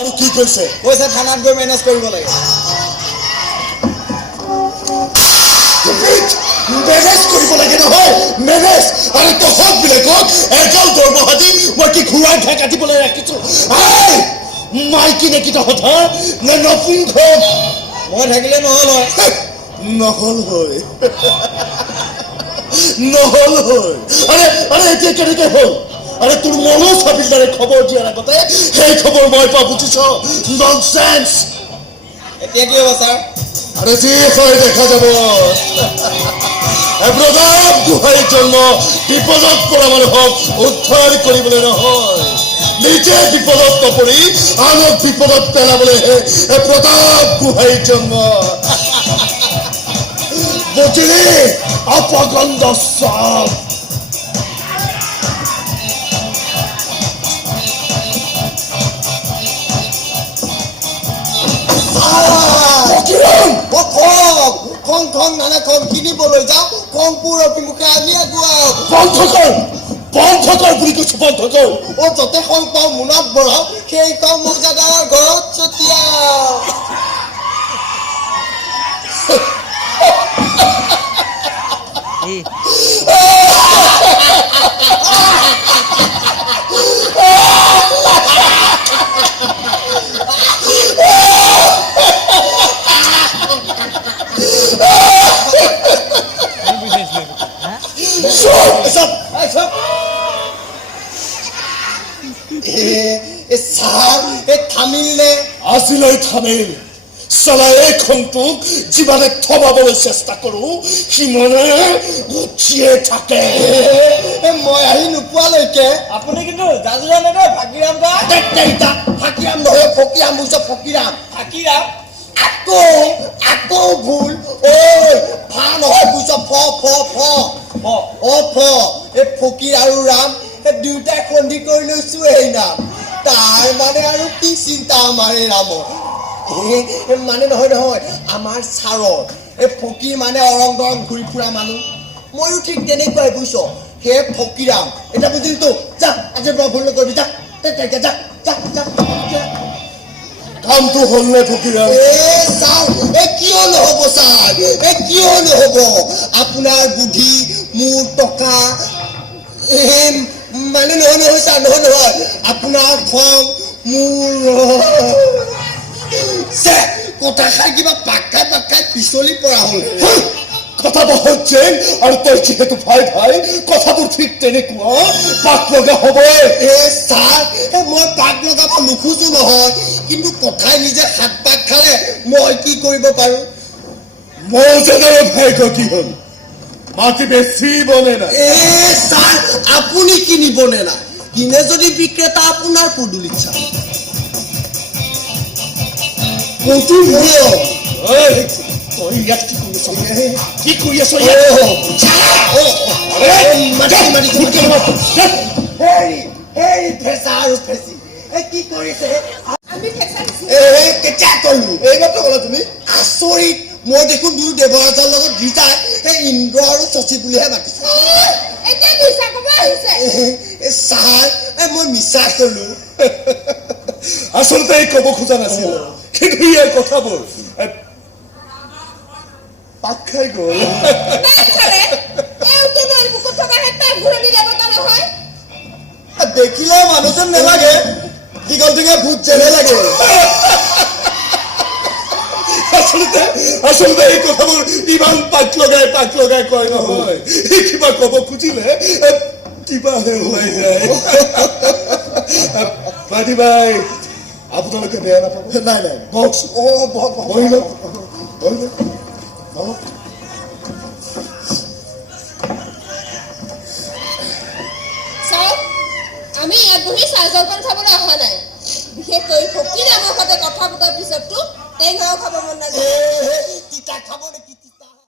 আৰু কি কৈছে কৈছে থানাত গৈ মেনেজ কৰিব লাগে মেনেজ কৰিব লাগে নহয় মেনেজ আৰু তহঁত বিলাকক এগাল দৰমহা দি মই কি ঘূৰাই ঘাই কাটিবলৈ ৰাখিছো মাইকী নেকি তহঁত নে নপুংখ মই থাকিলে নহ'ল হয় নহ'ল হয় নহ'ল হয় আৰে এতিয়া কেনেকৈ হ'ল আরে তোর মনোজ হাবিলদারে খবর দিয়ার আগতে সেই খবর মই পা বুঝিছ ননসেন্স এতিয়া কি হ'ব স্যার আরে যে হয় দেখা যাব প্রতাপ গুহাইৰ জন্য বিপদত পৰা মানুহক উদ্ধাৰ কৰিবলৈ নহয় নিজে বিপদত নপৰি আনক বিপদত পেলাবলৈহে প্ৰতাপ গুহাইৰ জন্ম বুজিলি অপগন্ধ সব খং নানা খং কিনিবলৈ যাওঁ খং পুৰ অভিমুখে আমি আগুৱাওঁ বন্ধ কৰ বুলি কৈছো বন্ধ কৰ য'তে খং পাওঁ মোনাত বঢ়াওঁ সেই খং মৌজাদাৰৰ ঘৰত ছটিয়াওঁ থামিল চলা এই খংটোক যিমানে থবাবলৈ চেষ্টা কৰো সিমানে উঠিয়ে থাকে মই আহি নোপোৱালৈকে আপুনি কিন্তু যাজুৰা নহয় ফাকিৰাম ফাকিৰাম নহয় ফকিৰাম বুজিছ ফকিৰাম ফাকিৰাম আকৌ ভুল ঐ ফা নহয় বুজিছ ফ এই ফকিৰ আৰু ৰাম দুয়োটাই সন্ধি কৰি লৈছো এই নাম তাৰ মানে আৰু কি চিন্তা আমাৰ এই ৰামৰ মানে নহয় আমাৰ ছাৰৰ এই ফকীৰ মানে অৰং দৰং ঘূৰি ফুৰা মানুহ ময়ো ঠিক তেনেকুৱাই বুজিছ সেই ফকীৰাম এতিয়া বুজিল তো যা আজি পৰা ভুল নকৰিবি যা কামটো হ'ল নে ফকীৰাম কিয় নহ'ব ছাৰ কিয় নহ'ব আপোনাৰ বুদ্ধি মোৰ টকা মানে নহয় ছাৰ নহয় আপোনাৰ খং মোৰ কথা খাই কিবা পাক খাই পিছলি পৰা হ'ল কথা বহুত জেং আৰু তই যিহেতু ভাই কথাবোৰ ঠিক তেনেকুৱা পাক লগা হ'বই ছাৰ মই পাক লগাব নোখোজো নহয় কিন্তু কথাই নিজে হাত পাক খালে মই কি কৰিব পাৰো মোৰ যেনেৰে ভাইক কি হ'ল মাটি বেছি বনে না ছাৰ আপুনি কিনিবনে না কিনে যদি বিক্ৰেতা আপোনাৰ পদূলিত চাম কি কৰি আছ কি কৰিছে কেতিয়া কলো এইমাত্ৰ ক'লা তুমি আচৰিত মই দেখোন দুয়ো দেৱৰাজৰ লগত গীতাই ইন্দ্ৰ আৰু শশী বুলিহে মাতিছো ছাৰ মই মিছা কলো আচলতে ক'ব খোজা নাছিল কিন্তু ইয়াৰ কথাবোৰ পাক খাই গ'ল দেখিলে মানুহজন নেলাগে দীঘল ভূত যেনে লাগে আচলতে এই কথাবোৰ ইমান পাক লগাই কয় নহয় কিবা ক'ব খুজিলে কিবা ওলাই যায় পাতি বাই আপোনালোকে বেয়া নাপাব নাই আমি ইয়াত বহি চাৰ্জৰখন চাবলৈ অহা নাই বিশেষকৈ ফকীৰ আমাৰ সৈতে কথা পতাৰ পিছততো টেঙাও খাব মন নাযায় তিতা খাব নেকি